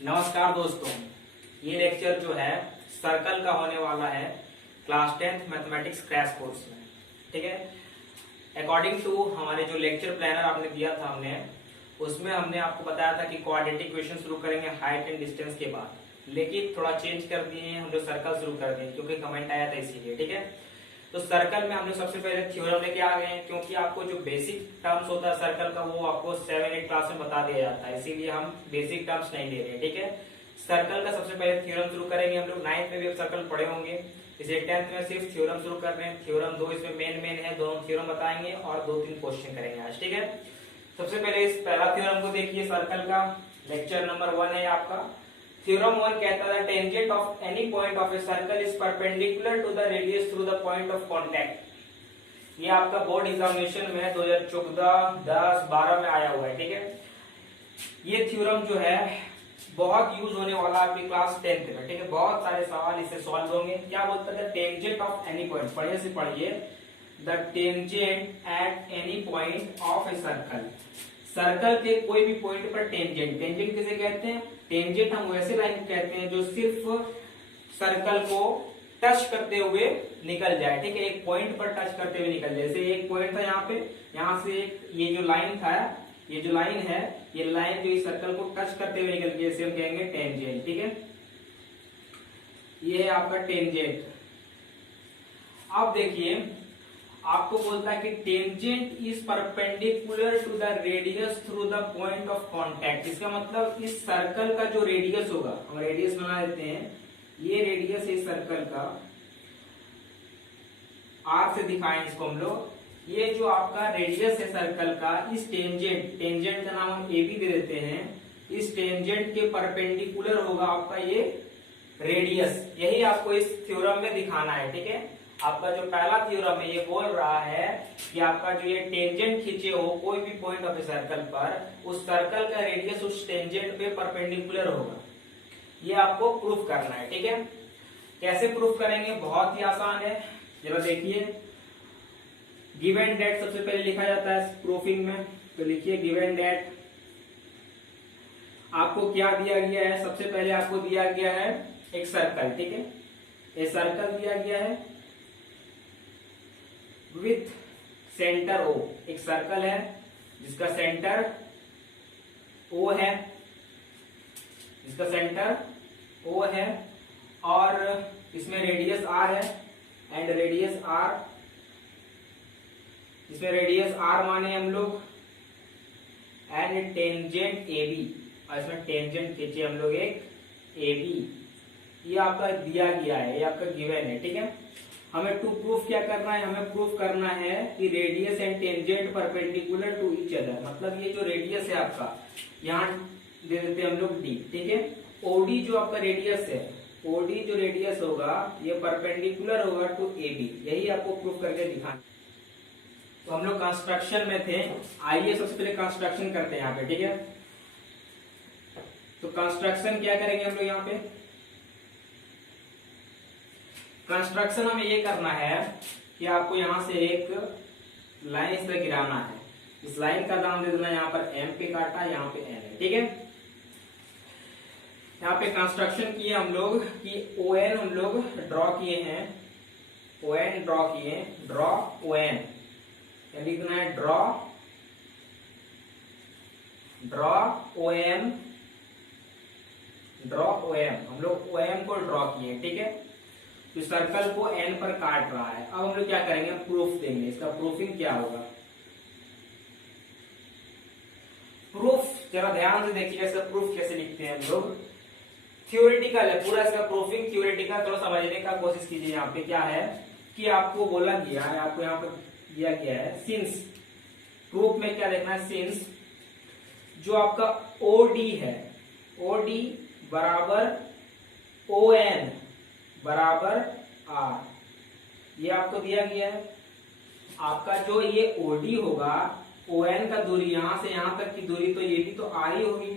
नमस्कार दोस्तों, ये लेक्चर जो है सर्कल का होने वाला है class 10th mathematics crash course में। ठीक है, अकॉर्डिंग टू हमारे जो लेक्चर प्लानर आपने दिया था उसमें हमने आपको बताया था कि क्वाड्रेटिक इक्वेशन शुरू करेंगे हाइट एंड डिस्टेंस के बाद, लेकिन थोड़ा चेंज कर दिए हैं, हम लोग सर्कल शुरू कर दिए क्योंकि कमेंट आया था इसीलिए। ठीक है, तो सर्कल में हम लोग सबसे पहले थ्योरम लेके आ गए हैं, क्योंकि आपको जो बेसिक टर्म्स होता है सर्कल का वो आपको 7-8 क्लास में बता दिया जाता है, इसीलिए हम बेसिक टर्म्स नहीं ले रहे हैं। ठीक है, सर्कल का सबसे पहले थ्योरम शुरू करेंगे। हम लोग 9th में भी सर्कल पढ़े होंगे, इसे 10th में सिर्फ थ्योरम शुरू कर रहे हैं। थ्योरम 2 इसमें मेन है, दोनों थ्योरम बताएंगे और 2-3 क्वेश्चन करेंगे आज। ठीक है, सबसे पहले इस पहला थ्योरम को देखिए, सर्कल का लेक्चर नंबर 1 है आपका। थ्योरम 1 कहता है tangent of any point of a circle is perpendicular to the radius through the point of contact. ये आपका बोर्ड एग्जामिनेशन में 2014, 10, 12 में आया हुआ है। ठीक है, ये थ्योरम जो है बहुत यूज होने वाला है आपकी क्लास 10th में। ठीक है, बहुत सारे सवाल इससे सॉल्व होंगे। क्या बोलता है टेंजेंट ऑफ एनी पॉइंट, बढ़िया से पढ़िए, the tangent at any point of a circle. Circle के कोई भी पॉइंट पर टेंजेंट, टेंजेंट किसे कहते हैं? टेंजेंट हम वैसे लाइन कहते हैं जो सिर्फ सर्कल को टच करते हुए निकल जाए। ठीक है, एक पॉइंट पर टच करते हुए निकल जाए। जैसे एक पॉइंट था यहाँ पे, यहाँ से ये जो लाइन था, ये जो लाइन है, ये लाइन जो इस सर्कल को टच करते हुए निकल गई, इसे हम कहेंगे टेंजेंट। ठीक है, ये है आपका टेंजेंट। अब देखिए, आपको बोलता है कि tangent is perpendicular to the radius through the point of contact. इसका मतलब इस सर्कल का जो रेडियस होगा, हम रेडियस बना देते हैं, ये रेडियस है इस सर्कल का, आर से दिखाएं इसको हम लोग। ये जो आपका रेडियस है सर्कल का, इस टेंजेंट, टेंजेंट का नाम हम ए बी दे देते हैं, इस टेंजेंट के परपेंडिकुलर होगा आपका ये रेडियस। यही आपको इस थ्योरम में दिखाना है। ठीक है, आपका जो पहला थ्योरम है ये बोल रहा है कि आपका जो ये टेंजेंट खींचे हो कोई भी पॉइंट ऑफ ए सर्कल पर, उस सर्कल का रेडियस उस टेंजेंट पे परपेंडिकुलर होगा। ये आपको प्रूफ करना है। ठीक है, कैसे प्रूफ करेंगे? बहुत ही आसान है, जरा देखिए। गिवन डेट सबसे पहले लिखा जाता है प्रूफिंग में, तो लिखिए गिवन डेट। आपको क्या दिया गया है? सबसे पहले आपको दिया गया है एक सर्कल। ठीक है, ये सर्कल दिया गया है विथ सेंटर ओ। एक सर्कल है जिसका सेंटर ओ है, जिसका सेंटर ओ है, और इसमें रेडियस आर है, एंड रेडियस आर, इसमें रेडियस आर माने हम लोग, एंड टेंजेंट ए बी, और इसमें टेंजेंट खींचे हम लोग एक ए बी। ये आपका दिया गया है, ये आपका गिवन है। ठीक है, हमें टू प्रूफ क्या करना है? हमें प्रूफ करना है कि radius and tangent perpendicular to each other. मतलब ये जो रेडियस है आपका, यहाँ दे देते हैं हम लोग डी। ठीक है, ओडी जो आपका रेडियस है, ओडी जो रेडियस होगा ये परपेंडिकुलर होगा टू ए बी। यही आपको प्रूफ करके दिखाना। तो हम लोग कंस्ट्रक्शन में थे, आइए सबसे पहले कंस्ट्रक्शन करते हैं यहाँ पे। ठीक है, तो कंस्ट्रक्शन क्या करेंगे हम लोग यहाँ पे? कंस्ट्रक्शन हमें ये करना है कि आपको यहां से एक लाइन इस तरह गिराना है। इस लाइन का नाम दे देना, यहाँ पर एम पे काटा, यहाँ पे एन है। ठीक है, यहाँ पे कंस्ट्रक्शन किए हम लोग कि ओ एन हम लोग ड्रॉ किए हैं, ओ एन ड्रॉ किए, ड्रॉ ओ एन, लिखना है draw O M, draw O M. हम लोग ओ एम को ड्रॉ किए। ठीक है, तो सर्कल को एन पर काट रहा है। अब हम लोग क्या करेंगे? प्रूफ देंगे। इसका प्रूफिंग क्या होगा? प्रूफ जरा ध्यान से देखिए, इसका प्रूफ कैसे लिखते हैं हम लोग। थ्योरेटिकल है पूरा, इसका प्रूफिंग थ्योरेटिकल, थोड़ा समझने का कोशिश कीजिए। यहाँ पे क्या है कि आपको बोला गया है, आपको यहाँ पर दिया गया है सिंस। प्रूफ में क्या देखना है? सिंस जो आपका ओडी है, ओडी बराबर ओ एन बराबर आर, ये आपको दिया गया है। आपका जो ये ओडी होगा, ओ एन का दूरी यहां से यहां तक की दूरी, तो ये भी तो आर ही होगी।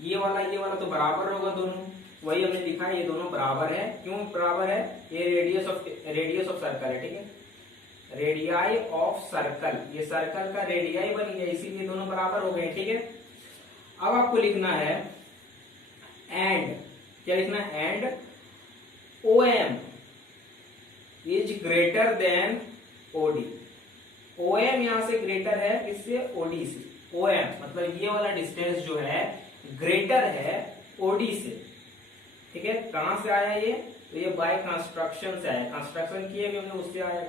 ये वाला तो बराबर होगा दोनों, वही हमने लिखा है, ये दोनों बराबर है। क्यों बराबर है? ये रेडियस ऑफ सर्कल है। ठीक है, रेडियाई ऑफ सर्कल, ये सर्कल का रेडियाई बन गया, इसीलिए दोनों बराबर हो गए। ठीक है, अब आपको लिखना है एंड क्या लिखना, and OM is greater than OD। OM यहां से ग्रेटर है किससे, OD से। OM मतलब ये वाला डिस्टेंस जो है ग्रेटर है OD से। ठीक है, कहां से आया ये, तो ये बाय कंस्ट्रक्शन से आया, कंस्ट्रक्शन किए भी हमने उससे आया।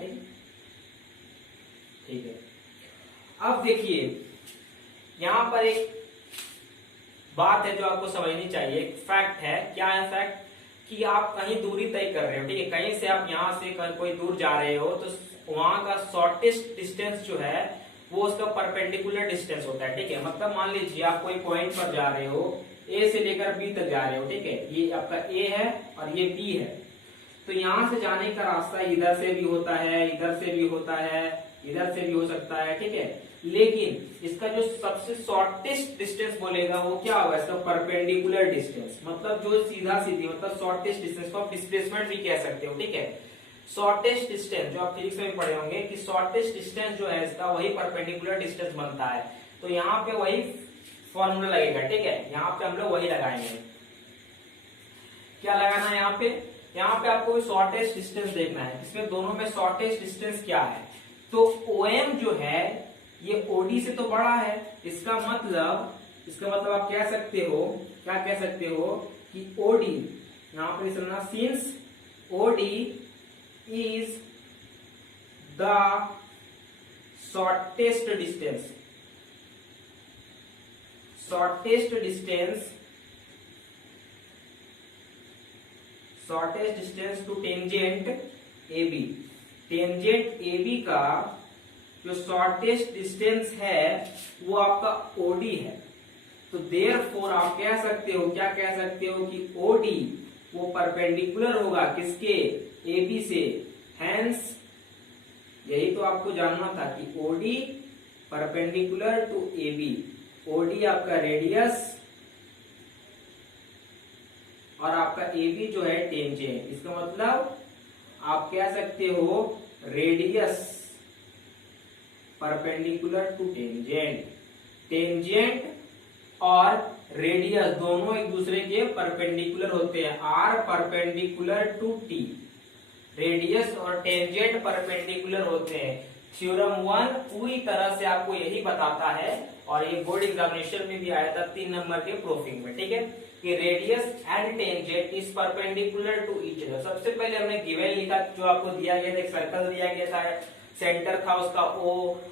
ठीक है, अब देखिए यहां पर एक बात है जो आपको समझनी चाहिए, एक फैक्ट है। क्या है फैक्ट, कि आप कहीं दूरी तय कर रहे हो, ठीक है, कहीं से आप यहां से कोई दूर जा रहे हो, तो वहां का शॉर्टेस्ट डिस्टेंस जो है वो उसका परपेंडिकुलर डिस्टेंस होता है। ठीक है, मतलब मान लीजिए आप कोई पॉइंट पर जा रहे हो, ए से लेकर बी तक जा रहे हो। ठीक है, ये आपका ए है और ये बी है, तो यहां से जाने का रास्ता इधर से भी होता है, इधर से भी होता है, इधर से भी हो सकता है। ठीक है, लेकिन इसका जो सबसे शॉर्टेस्ट डिस्टेंस बोलेगा वो क्या होगा, इसका परपेंडिकुलर डिस्टेंस, मतलब जो सीधा सीधी, मतलब शॉर्टेस्ट डिस्टेंस को आप डिस्प्लेसमेंट भी कह सकते हो। ठीक है, शॉर्टेस्ट डिस्टेंस जो आप फिजिक्स में पढ़े होंगे कि शॉर्टेस्ट डिस्टेंस जो है इसका वही परपेंडिकुलर डिस्टेंस बनता है। तो यहाँ पे वही फॉर्मूला लगेगा। ठीक है, यहाँ पे हम लोग वही लगाएंगे। क्या लगाना है यहाँ पे आपको शॉर्टेस्ट डिस्टेंस देखना है, इसमें दोनों में शॉर्टेस्ट डिस्टेंस क्या है। तो OM जो है ये OD से तो बड़ा है, इसका मतलब आप कह सकते हो, क्या कह सकते हो कि OD, यहां पर समझना, since OD is the shortest distance to tangent AB, tangent AB का जो शॉर्टेस्ट डिस्टेंस है वो आपका OD है। तो देयरफॉर आप कह सकते हो, क्या कह सकते हो कि OD वो परपेंडिकुलर होगा किसके, AB से। हेंस यही तो आपको जानना था कि OD perpendicular to AB। OD आपका रेडियस और आपका AB जो है टेंजेंट। इसका मतलब आप कह सकते हो radius perpendicular to tangent. Tangent और रेडियस दोनों एक दूसरे के परपेंडिकुलर होते हैं। R perpendicular to T, radius और टेंजेंट परपेंडिकुलर होते हैं। थ्योरम 1 पूरी तरह से आपको यही बताता है, और ये बोर्ड एग्जामिनेशन में भी आया था 3 नंबर के प्रूफिंग में। ठीक है, कि radius and tangent is perpendicular to each other. सबसे पहले हमने गिवन लिखा, जो आपको दिया गया था, एक सर्कल दिया गया था, सेंटर था उसका O,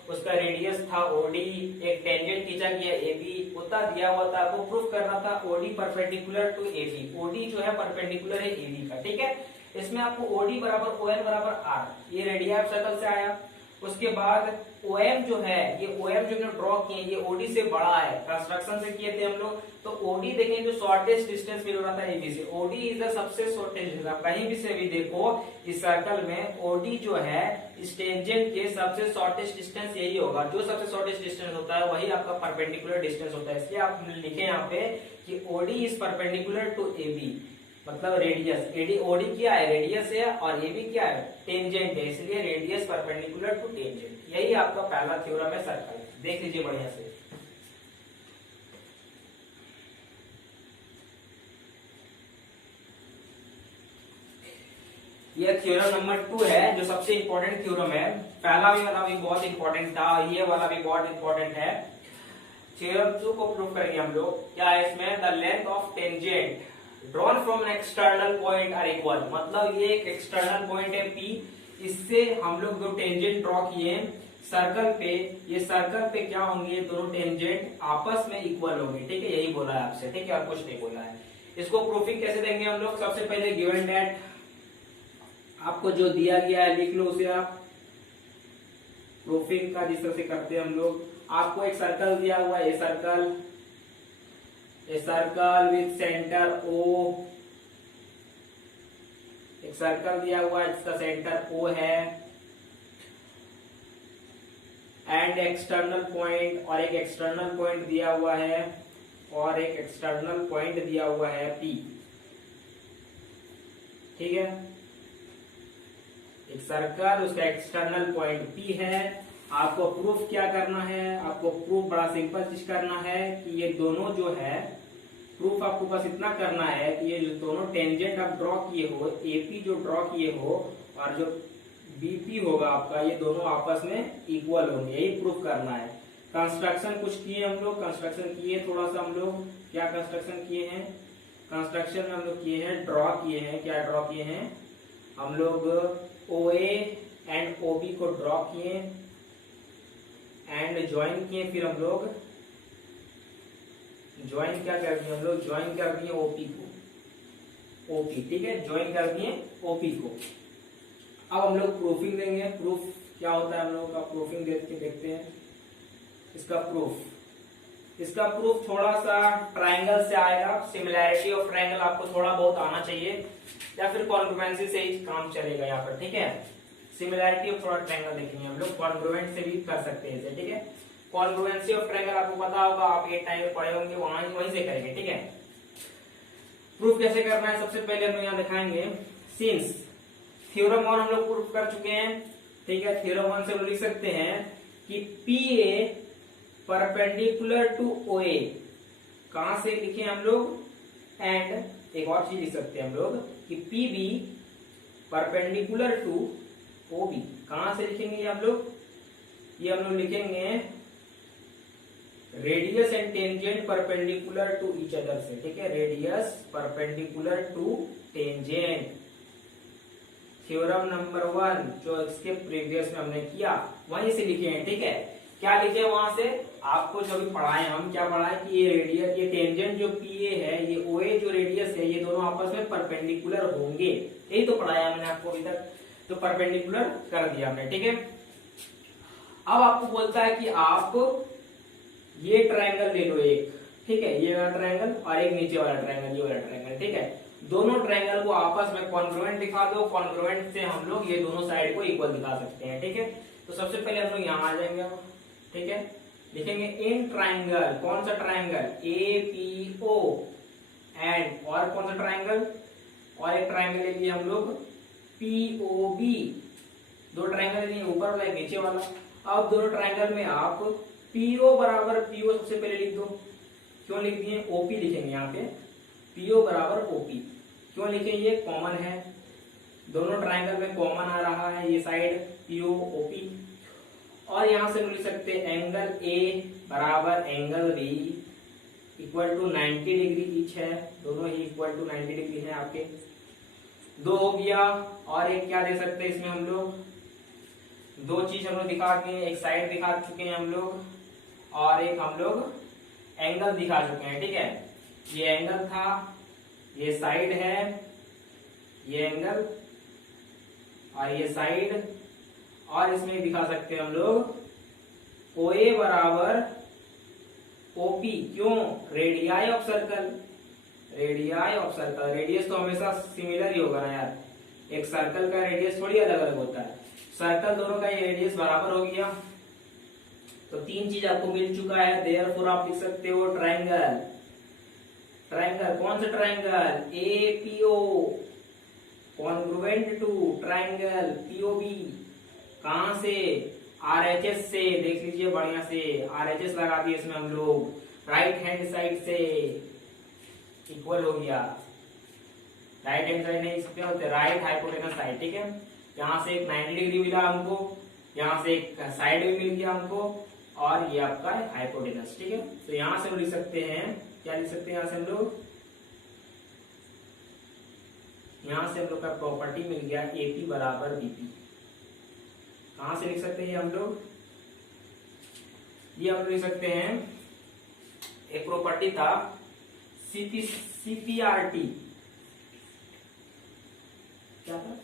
उसका रेडियस था OD, एक टेंजेंट खींचा गया AB, उतना दिया हुआ था, आपको प्रूफ करना था OD perpendicular to AB। OD जो है परपेंडिकुलर है AB का। ठीक है, इसमें आपको OD बराबर ON बराबर R, ये रेडियस ऑफ सर्कल से आया। उसके बाद OM जो है, ये OM जो ड्रॉ किए ये OD से बड़ा है, कंस्ट्रक्शन से किए थे हम लोग। तो OD देखें जो शॉर्टेस्ट डिस्टेंस मिल रहा था AB से, OD इज द सबसे शॉर्टेस्ट डिस्टेंस। आप कहीं भी से भी देखो इस सर्कल में OD जो है इस टेंजेंट के सबसे शॉर्टेस्ट डिस्टेंस यही होगा। जो सबसे शॉर्टेस्ट डिस्टेंस होता है वही आपका परपेंडिकुलर डिस्टेंस होता है। इसलिए आप लिखे यहाँ पे कि OD is perpendicular to AB, मतलब रेडियस। OD क्या है, रेडियस है, और AB क्या है, टेंजेंट है, इसलिए रेडियस परपेंडिकुलर टू टेंजेंट। यही आपका पहला थ्योरम है सर्कल। देख लीजिए बढ़िया से। यह थ्योरम नंबर 2 है, जो सबसे इंपॉर्टेंट थ्योरम है। पहला भी वाला भी बहुत इंपॉर्टेंट था, ये वाला भी बहुत इंपॉर्टेंट है। थ्योरम 2 को प्रूव करेंगे हम लोग। क्या है इसमें, the length of tangent drawn from an external point are equal. मतलब ये एक एक्सटर्नल पॉइंट है P, इससे हम लोग जो टेंजेंट ड्रॉ किए सर्कल पे, ये सर्कल पे क्या होंगे, दोनों टेंजेंट आपस में इक्वल होंगे। ठीक है, यही बोला है आपसे। ठीक है, और कुछ नहीं बोला है। इसको प्रूफिंग कैसे देंगे हम लोग, सबसे पहले गिवन दैट आपको जो दिया गया है लिख लो उसे आप। प्रूफिंग का जिस तरह से करते हैं हम लोग, आपको एक सर्कल दिया हुआ है, a circle with centre O, एक सर्कल दिया हुआ है जिसका सेंटर O है, एंड एक्सटर्नल पॉइंट, और एक एक्सटर्नल पॉइंट दिया हुआ है, और एक एक्सटर्नल पॉइंट दिया हुआ है P। ठीक है, एक सर्कल, उसका एक्सटर्नल पॉइंट P है। आपको प्रूफ क्या करना है, आपको प्रूफ बड़ा सिंपल चीज करना है कि ये दोनों जो है प्रूफ आपको बस इतना करना है कि ये जो दोनों टेंजेंट आप ड्रॉ किए हो, एपी जो ड्रॉ किए हो और जो बीपी होगा आपका, ये दोनों आपस में इक्वल होंगे, यही प्रूफ करना है। कंस्ट्रक्शन कुछ किए हम लोग, कंस्ट्रक्शन किए थोड़ा सा हम लोग, क्या कंस्ट्रक्शन किए हैं, कंस्ट्रक्शन में हम लोग किए हैं, ड्रॉ किए हैं, क्या ड्रॉ किए हैं हम लोग, OA एंड OB को ड्रॉ किए एंड ज्वाइन किए, फिर हम लोग ज्वाइन क्या कर दिए हम लोग, ज्वाइन कर दिए OP को, OP, ठीक है, ज्वाइन कर दिए OP को। अब हम लोग प्रूफिंग देंगे, प्रूफ क्या होता है हम लोग का, प्रूफिंग देख के देखते हैं इसका प्रूफ। इसका प्रूफ थोड़ा सा ट्राइंगल से आएगा, सिमिलैरिटी ऑफ ट्राइंगल आपको थोड़ा बहुत आना चाहिए, या फिर कॉन्ग्रुएंसी से ही काम चलेगा यहाँ पर, ठीक है। सिमिलैरिटी ऑफ थोड़ा ट्राइंगल देखेंगे हम लोग, कॉन्ग्रुएंट से भी कर सकते हैं इसे, ठीक है। कॉन्ग्रुएंसी ऑफ ट्राइंगल आपको पता होगा, आप एक टाइम में पढ़े होंगे, वहीं से करेंगे, ठीक है। प्रूफ कैसे करना है, सबसे पहले हम लोग यहाँ दिखाएंगे, सिंस थ्योरम 1 हम लोग प्रूफ कर चुके हैं, ठीक है। थ्योरम 1 से हम लोग लिख सकते हैं कि PA परपेंडिकुलर टू OA, कहां से लिखे हम लोग, एंड एक और चीज लिख सकते हैं हम लोग कि PB परपेंडिकुलर टू OB, कहां से लिखेंगे ये हम लोग, ये हम लोग लिखेंगे radius and tangent perpendicular to each other से, ठीक है, radius perpendicular to tangent. Theorem number 1 जो इसके प्रीवियस में हमने किया वहीं से लिखे हैं, ठीक है। क्या लिखे वहां से, आपको जो भी पढ़ाए हम, क्या पढ़ाए कि ये रेडियस, ये टेंजेंट जो PA है, ये OA जो रेडियस है, ये दोनों आपस में परपेंडिकुलर होंगे, यही तो पढ़ाया हमने आपको अभी तक, तो परपेंडिकुलर कर दिया हमने, ठीक है। अब आपको बोलता है कि आप ये ट्रायंगल ले लो एक, ठीक है, ये वाला ट्रायंगल और एक नीचे वाला ट्रायंगल, ये वाला ट्रायंगल, ठीक है। दोनों ट्रायंगल को आपस में कॉन्ग्रुएंट दिखा दो, कॉन्ग्रुएंट से हम लोग ये दोनों साइड को इक्वल दिखा सकते हैं, ठीक है। तो सबसे पहले हम लोग यहाँ आ जाएंगे, ठीक है, लिखेंगे इन ट्रायंगल, कौन सा ट्रायंगल, APO, एंड और कौन सा ट्रायंगल, और एक ट्रायंगल ले लिए हम लोग POB, दो ट्रायंगल लिए, ऊपर वाला नीचे वाला। अब दोनों ट्रायंगल में आप PO बराबर PO सबसे पहले लिख दो, क्यों लिख दिए, OP लिखेंगे यहाँ पे, PO बराबर OP क्यों लिखे, ये कॉमन है, दोनों ट्रायंगल में कॉमन आ रहा है, ये साइड PO OP। और यहां से हम लिख सकते हैं एंगल A बराबर angle B equal to 90 degree each है, दोनों ही इक्वल टू 90 डिग्री है आपके, दो हो गया। और एक क्या दे सकते हैं इसमें हम लोग, दो चीज हम लोग दिखा के, एक साइड दिखा चुके हैं हम लोग और एक हम लोग एंगल दिखा चुके हैं, ठीक है। ये एंगल था, ये साइड है, ये एंगल और ये साइड, और इसमें दिखा सकते हैं हम लोग OA बराबर OP, क्यों, radii of circle, radii of circle, radius तो हमेशा सिमिलर ही होगा ना यार, एक सर्कल का रेडियस थोड़ी अलग अलग होता है, सर्कल दोनों का ये रेडियस बराबर हो गया। तो तीन चीज आपको मिल चुका है, देयरफॉर आप लिख सकते हो ट्रायंगल, ट्रायंगल कौन सा triangle, APO congruent to triangle POB, कहां से, RHS से, देख लीजिए बढ़िया से, RHS लगा दिए इसमें हम लोग, राइट हैंड साइड से इक्वल हो गया, राइट हैंड साइड नहीं, क्या होते, राइट हाइपोटेनस साइड, ठीक है। यहाँ से एक 90 डिग्री मिला हमको, यहाँ से एक साइड भी मिल गया हमको, और ये आपका हाइपोटेनस, ठीक है। तो यहाँ से हम लिख सकते हैं, क्या लिख सकते हैं यहाँ से हम लोग, यहाँ से हम लोग का प्रॉपर्टी मिल गया AP बराबर BP, कहां से लिख सकते हैं हम लोग, ये हम लिख सकते हैं, एक प्रॉपर्टी था CPRT, क्या था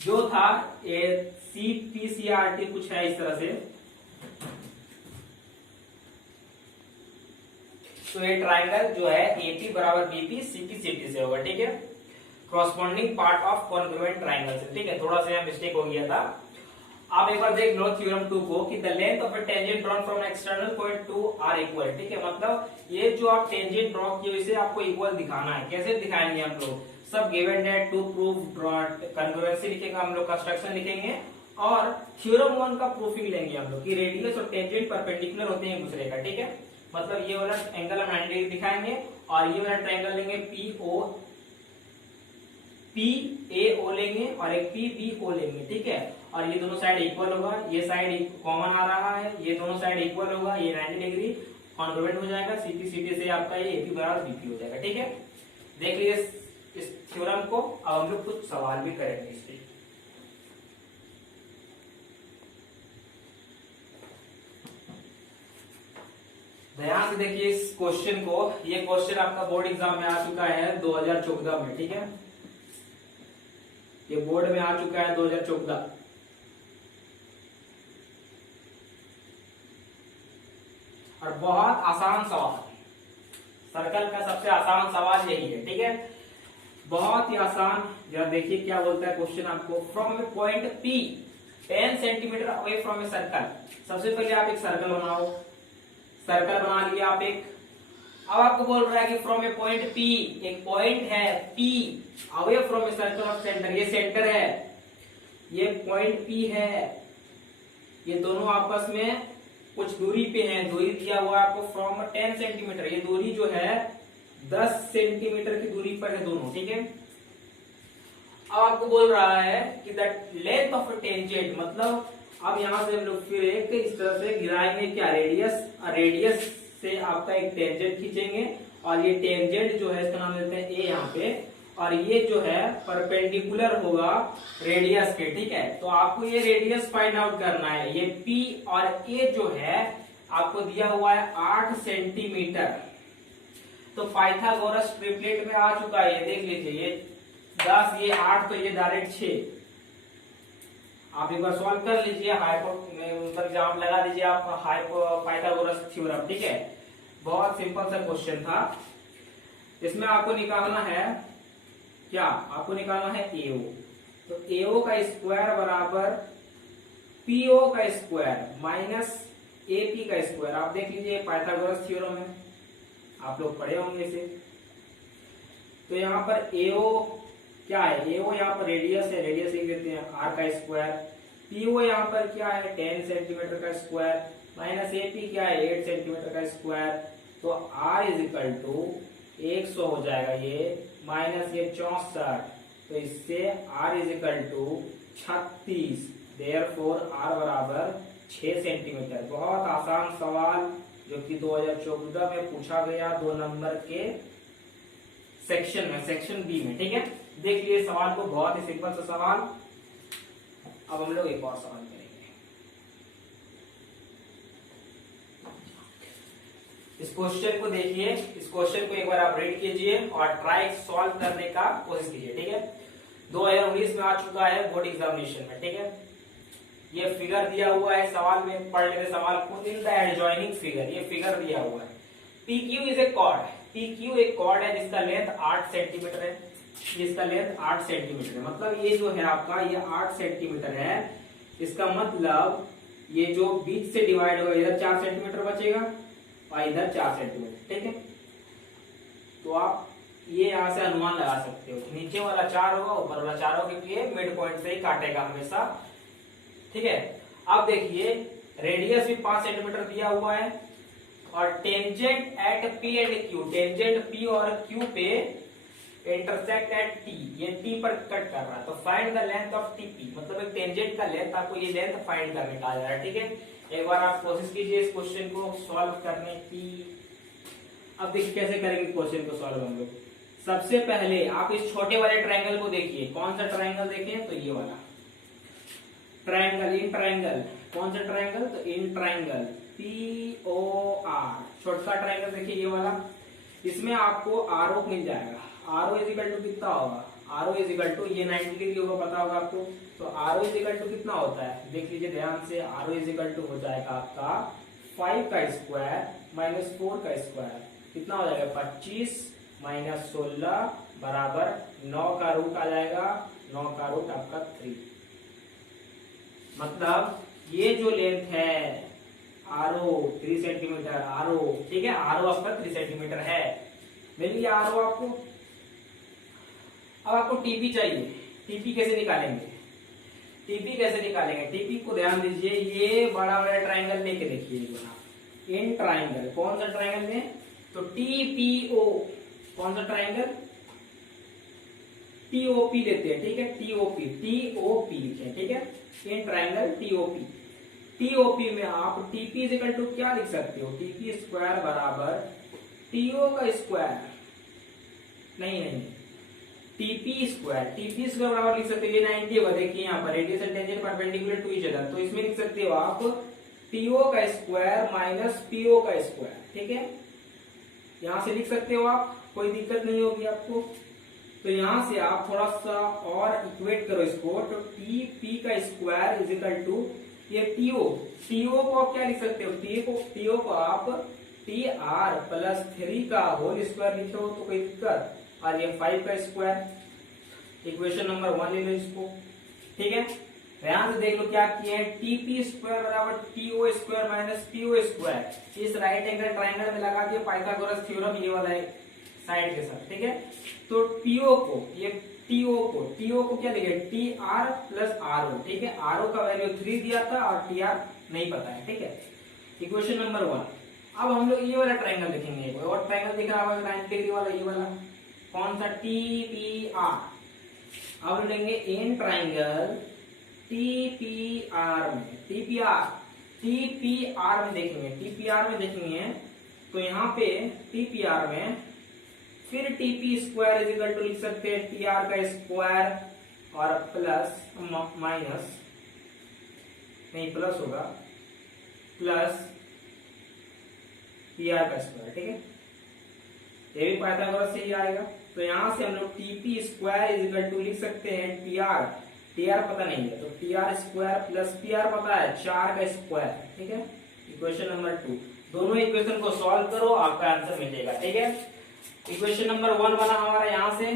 जो था, ये CPCRT कुछ है इस तरह से। तो ये ट्रायंगल जो है AP बराबर BP CPCT से होगा, ठीक है, corresponding part of congruent triangle से, ठीक है। थोड़ा सा यहाँ मिस्टेक हो गया था। आप एक बार देख लो थ्योरम 2 को कि the length of a tangent drawn from external point to are equal, ठीक है, मतलब ये जो आप टेंजेंट ड्रॉ किए इसे आपको इक्वल दिखाना है, कैसे दिखाएंगे हम लोग, सब given that to prove congruency लिखेंगे हम लोग, कंस्ट्रक्शन लिखेंगे और थ्योरम 1 का प्रूफिंग लेंगे हम लोग कि रेडियस और टेंजेंट परपेंडिकुलर होते हैं एक दूसरे का, ठीक है। मतलब ये वाला एंगल हम 90 डिग्री दिखाएंगे और ये वाला ट्रायंगल लेंगे PAO लेंगे और एक PBO लेंगे, ठीक है। और ये दोनों साइड इक्वल होगा, ये साइड कॉमन आ रहा है, ये दोनों साइड इक्वल होगा, ये 90 डिग्री कॉन्ग्रुएंट हो जाएगा, CP से आपका ये AP बराबर BP हो जाएगा, ठीक है। देख लीजिए इस थ्योरम को। अब हम लोग कुछ सवाल भी करेंगे इस पे। ध्यान से देखिए इस क्वेश्चन को। ये क्वेश्चन आपका बोर्ड एग्जाम में आ चुका है 2014 में, ठीक है। ये बोर्ड में आ चुका है 2014। और बहुत आसान सवाल, सर्कल का सबसे आसान सवाल यही है, ठीक है। बहुत ही आसान। जरा देखिए क्या बोलता है क्वेश्चन आपको। From A point P 10 centimetre away from a circle. सबसे पहले आप एक सर्कल बनाओ, सर्कल बना लिया आप एक। अब आपको बोल रहा है कि फ्रॉम ए पॉइंट P, एक पॉइंट है P away from a circle of centre, ये सेंटर है, ये पॉइंट P है, ये दोनों आपस में कुछ दूरी पे हैं। दूरी दिया हुआ है आपको फ्रॉम 10 सेंटीमीटर, ये दूरी जो है 10 सेंटीमीटर की दूरी पर है दोनों, ठीक है। अब आपको बोल रहा है कि द लेंथ ऑफ टेंजेंट, मतलब अब यहां से हम लोग फिर एक इस तरह से गिराएंगे क्या, रेडियस से आपका एक टेंजेंट खींचेंगे और ये टेंजेंट जो है इसका नाम देते हैं ए यहाँ पे, और ये जो है परपेंडिकुलर होगा रेडियस के, ठीक है। तो आपको ये रेडियस फाइंड आउट करना है। ये P और A जो है आपको दिया हुआ है 8 सेंटीमीटर। तो पाइथागोरस ट्रिपलेट में आ चुका है, ये देख लीजिए, ये 10, ये 8, तो ये डायरेक्ट 6। आप एक बार सॉल्व कर लीजिए, मतलब जहां लगा दीजिए आप पाइथागोरस थ्योरम, ठीक है। बहुत सिंपल सा क्वेश्चन था। इसमें आपको निकालना है क्या, आपको निकालना है AO। तो AO का स्क्वायर बराबर PO का स्क्वायर माइनस AP का स्क्वायर। आप देख लीजिए पाइथागोरस थ्योरम है, आप लोग पढ़े होंगे इसे। तो यहाँ पर AO क्या है, AO यहाँ पर रेडियस है, रेडियस लिख देते हैं R का स्क्वायर। PO यहाँ पर क्या है 10 सेंटीमीटर का स्क्वायर, माइनस AP क्या है 8 सेंटीमीटर का स्क्वायर। तो R इज इक्वल टू 100 हो जाएगा ये, माइनस ये 64, तो इससे R is equal to 36। Therefore R बराबर 6 सेंटीमीटर। बहुत आसान सवाल जो कि 2014 में पूछा गया 2 नंबर के सेक्शन में, सेक्शन बी में, ठीक है। देख लिए सवाल को, बहुत ही सिंपल सा सवाल। अब हम लोग एक और सवाल करेंगे। इस क्वेश्चन को देखिए, इस क्वेश्चन को एक बार आप रीड कीजिए और ट्राई सॉल्व करने का कोशिश कीजिए, ठीक है। 2019 में आ चुका है बोर्ड एग्जामिनेशन में, ठीक है। ये फिगर दिया हुआ है सवाल में, पढ़ लेते सवाल को। इन द एडजॉइनिंग फिगर, ये फिगर दिया हुआ है। PQ is a chord, PQ एक कॉर्ड है जिसका लेंथ 8 सेंटीमीटर है, जिसका लेंथ 8 सेंटीमीटर है। मतलब ये जो है आपका, ये 8 सेंटीमीटर है। इसका मतलब ये जो बीच से डिवाइड होगा, इधर 4 सेंटीमीटर बचेगा और इधर 4 सेंटीमीटर, ठीक है। तो आप ये यहां से अनुमान लगा सकते हो, नीचे वाला 4 होगा, ऊपर वाला 4 होगा, क्योंकि ये मिड पॉइंट से ही काटेगा हमेशा, ठीक है। अब देखिए रेडियस भी 5 सेंटीमीटर दिया हुआ है और tangent at P and Q, tangent P और Q पे इंटरसेक्ट एट T, ये T पर कट कर रहा है। तो find the length of TP, मतलब एक टेंजेंट का लेंथ, आपको ये लेंथ फाइंड करने का है, ठीक है। एक बार आप कोशिश कीजिए इस क्वेश्चन को सॉल्व करने की। अब देखिए कैसे करेंगे क्वेश्चन को सॉल्व हम लोग। सबसे पहले आप इस छोटे वाले ट्रायंगल को देखिए। कौन सा ट्रायंगल देखें, तो ये वाला ट्रायंगल, इन ट्रायंगल। कौन सा ट्रायंगल, तो इन ट्रायंगल POR, छोटा ट्रायंगल देखिए ये वाला। इसमें आपको RO मिल जाएगा। RO इज इक्वल टू कितना होगा, RO इज इक्वल टू, ये 90 डिग्री होगा, पता होगा आपको। तो RO इज इक्वल टू कितना होता है, देख लीजिए ध्यान से। RO इज इक्वल टू हो जाएगा आपका 5 का स्क्वायर माइनस 4 का स्क्वायर, कितना हो जाएगा 25 माइनस 16 बराबर 9 का रूट आ जाएगा, 9 का रूट आपका 3। मतलब ये जो लेंथ है RO 3 सेंटीमीटर, RO, ठीक है। RO आपका 3 सेंटीमीटर है, मिल गया RO आपको। अब आपको TP चाहिए। TP कैसे निकालेंगे, TP कैसे निकालेंगे, TP को ध्यान दीजिए। ये बड़ा वाला ट्रायंगल लेके देखिए, इन ट्राइंगल, कौन सा ट्राइंगल में, तो टीपीओ, कौन सा ट्राइंगल, टीओपी लेते हैं, ठीक है, टीओपी, टीओपी लिखे, ठीक है, इन ट्राइंगल टीओपी। टीओपी में आप टीपी इज इक्वल टू क्या लिख सकते हो, टीपी स्क्वायर बराबर टीओ का स्क्वायर, नहीं टीपी स्क्वायर बराबर लिख सकते हो, ये 90 होगा, देखिए यहाँ पर radius and tangent perpendicular to each other, तो इसमें लिख सकते हो आप टीओ का स्क्वायर माइनस पीओ का स्क्वायर, ठीक है, यहां से लिख सकते हो आप, कोई दिक्कत नहीं होगी आपको। तो यहां से आप थोड़ा सा और इक्वेट करो इसको, तो टी पी का स्क्वायर इज इक्वल टू ये टीओ, टीओ को आप क्या लिख सकते हो, टीओ को आप टी आर प्लस 3 का होल स्क्वायर लिखो तो कोई दिक्कत, और ये 5 का स्क्वायर, इक्वेशन नंबर 1 ले लो इसको, ठीक है। ध्यान से देख लो क्या किए हैं, टीपी स्क्वायर बराबर T O square minus P O square, इस राइट एंगल ट्राइंगल में लगा दिया पाइथागोरस थ्योरम, ये वाला है साइड के साथ, ठीक है। तो टीओ को, ये टीओ को क्या लिखे, T R plus R O, ठीक है, आर ओ का वैल्यू 3 दिया था और टी आर नहीं पता है, ठीक है, इक्वेशन नंबर 1। अब हम लोग ये वाला ट्राइंगल देखेंगे, और ट्राइंगल दिख रहा है 90 डिग्री वाला, ये वाला कौन सा, टी पी आर। अब लेंगे इन ट्राइंगल टीपीआर में, टीपीआर में देखेंगे, तो यहाँ पे टीपीआर में फिर T P square is equal to लिख सकते हैं टी आर का स्क्वायर और प्लस माइनस, नहीं प्लस होगा, प्लस टी आर का स्क्वायर, ठीक है, ये भी पाइथागोरस से ही आएगा। तो यहां से हम लोग T P square is equal to लिख सकते हैं टी आर पता नहीं है तो T R square plus P R पता है 4 का स्क्वायर, ठीक है, इक्वेशन नंबर 2। दोनों इक्वेशन को सॉल्व करो, आपका आंसर मिलेगा, ठीक है। इक्वेशन नंबर 1 बना हमारा, यहां से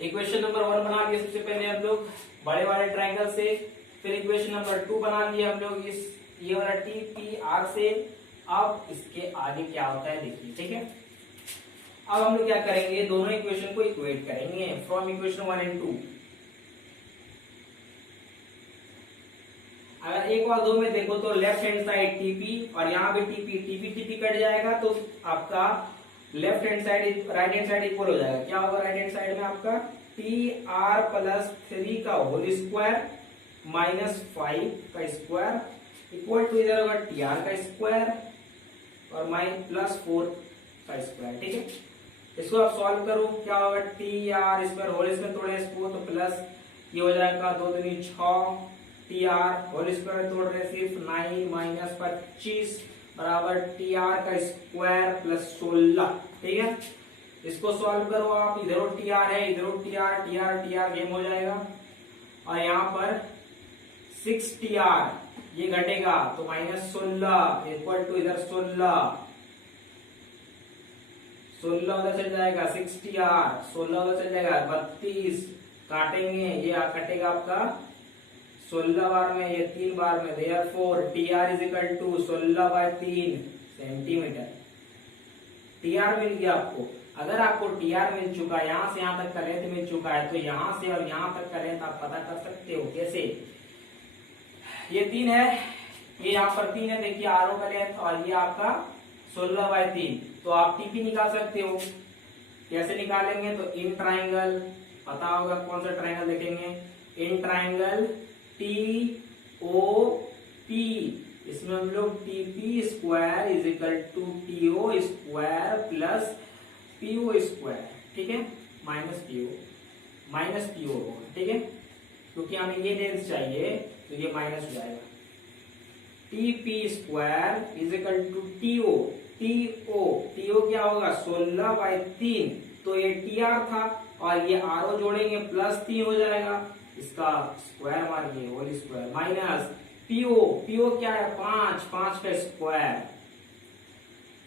इक्वेशन नंबर 1 बना लिया सबसे पहले हम लोग बड़े वाले ट्राइंगल से, फिर इक्वेशन नंबर 2 बना लिया हम लोग इस ये वाला टी पी आर से। अब इसके आगे क्या होता है देखिए, ठीक है। अब हम लोग क्या करेंगे, दोनों इक्वेशन को इक्वेट करेंगे फ्रॉम इक्वेशन 1 एंड 2। अगर 1 और 2 में देखो तो लेफ्ट हैंड साइड टीपी और यहाँ पे टीपी कट जाएगा, तो आपका left hand side right hand side equal हो जाएगा। क्या होगा राइट हैंड साइड में आपका टी आर प्लस 3 का होल स्क्वायर माइनस 5 का स्क्वायर इक्वल टू इधर होगा टी आर का स्क्वायर और माइनस प्लस 4 का स्क्वायर, ठीक है। इसको आप सॉल्व करो, क्या होगा T R square whole square तोड़े इसको तो प्लस ये हो जाएगा 2 दूनी 6 टी आर होल स्क्वायर तोड़ रहे सिर्फ 9 माइनस 25 बराबर टी आर का स्क्वायर प्लस 16, ठीक है। इसको सॉल्व करो आप, इधर टी आर है इधर टी आर गेम हो जाएगा और यहाँ पर 6 टी आर ये घटेगा तो माइनस 16 इक्वल टू इधर 16 उधर चल जाएगा 6 टी आर 16 उधर चल जाएगा 32 काटेंगे ये कटेगा आपका 16 बार में ये 3 बार में, therefore T R is equal to 16/3 centimetre. T R मिल गया आपको। अगर आपको टी आर मिल चुका है, यहाँ से यहाँ तक का लेंथ मिल चुका है, तो यहाँ से और यहाँ तक का लेंथ आप पता कर सकते हो। कैसे? ये 3 है, ये यहाँ पर 3 है, देखिए आर ओ का लेंथ, और ये आपका 16/3, तो आप टीपी निकाल सकते हो। कैसे निकालेंगे? तो इन ट्राइंगल, पता होगा कौन सा ट्राइंगल देखेंगे, in triangle T O P, इसमें हम लोग T P square is equal to T O square plus P O square, ठीक है, माइनस पी ओ, ठीक है, क्योंकि हमें ये लेंथ चाहिए तो ये माइनस हो जाएगा। T P square is equal to T O क्या होगा 16/3, तो ये टी आर था और ये आर ओ जोड़ेंगे प्लस 3 हो जाएगा, इसका स्क्वायर मारिए होल स्क्वायर माइनस पीओ क्या है 5 का स्क्वायर,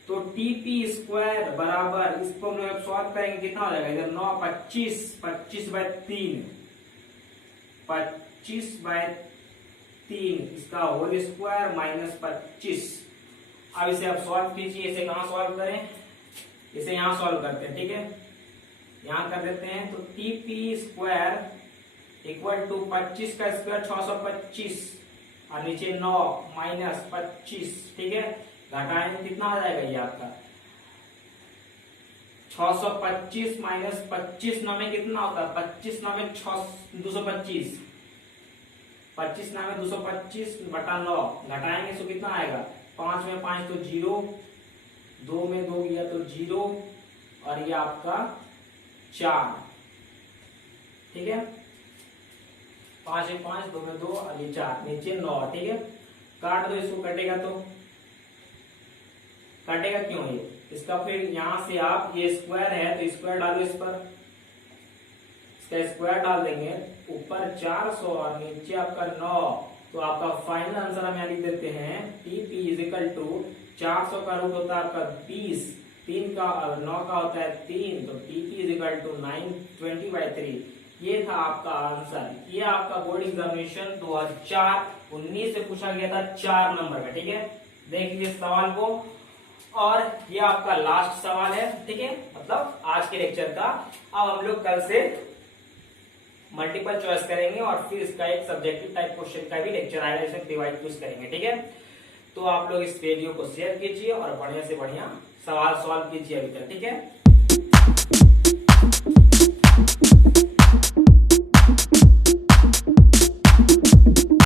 तो टीपी स्क्वायर बराबर, इसको हम लोग सॉल्व करेंगे कितना हो जाएगा, इधर 9 25/3 इसका होल स्क्वायर माइनस 25। अब इसे आप सॉल्व कीजिए, इसे कहाँ सॉल्व करें, इसे यहाँ सॉल्व करते हैं, ठीक है, यहाँ कर देते हैं। तो टीपी स्क्वायर इक्वल टू 25 का स्क्वायर 625 और नीचे 9 माइनस 25, ठीक है, घटाएंगे कितना आ जाएगा ये आपका 625 माइनस 25 9 में कितना होता है 25 9 में 225, 25 9 में 225 बटा 9 घटाएंगे तो कितना आएगा 5 में 5 तो 0, 2 में 2 गया तो 0 और ये आपका 4, ठीक है, 5 में 5 2 में 2 और ये 4, नीचे 9, ठीक है। काट दो इसको, कटेगा तो कटेगा क्यों ये, इसका फिर यहां से आप ये स्क्वायर है तो स्क्वायर डालो इस पर, इसका स्क्वायर डाल देंगे, ऊपर 400 और नीचे आपका 9, तो आपका फाइनल आंसर हम यहाँ लिख देते हैं टीपी इज इक्वल टू 400 का रूट होता है आपका 20, 3 का और 9 का होता है 3, तो टीपी इज इक्वल टू 920/3। ये था आपका आंसर। ये आपका बोर्ड एग्जामिनेशन 2019 से पूछा गया था 4 नंबर का, ठीक है। देख लीजिए सवाल को, और ये आपका लास्ट सवाल है, ठीक है, मतलब आज के लेक्चर का। अब हम लोग कल से मल्टीपल चॉइस करेंगे और फिर इसका एक सब्जेक्टिव टाइप क्वेश्चन का भी लेक्चर आएगा, इसमें डिवाइड क्विज करेंगे, ठीक है। तो आप लोग इस वीडियो को शेयर कीजिए और बढ़िया से बढ़िया सवाल सॉल्व कीजिए अभी तक, ठीक है।